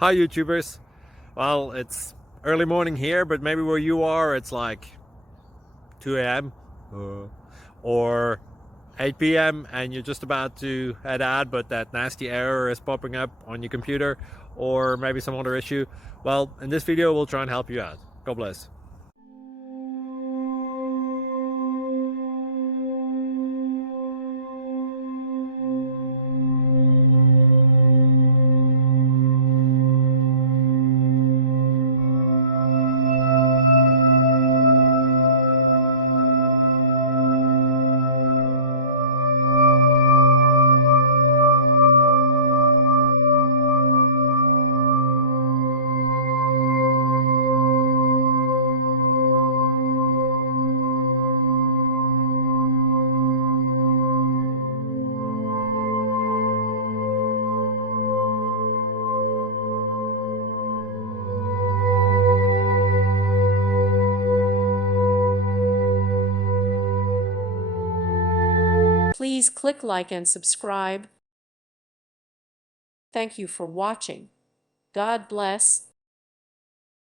Hi YouTubers. Well, it's early morning here, but maybe where you are it's like 2 a.m. or 8 p.m. and you're just about to head out, but that nasty error is popping up on your computer, or maybe some other issue. Well, in this video we'll try and help you out. God bless. Please click like and subscribe. Thank you for watching. God bless.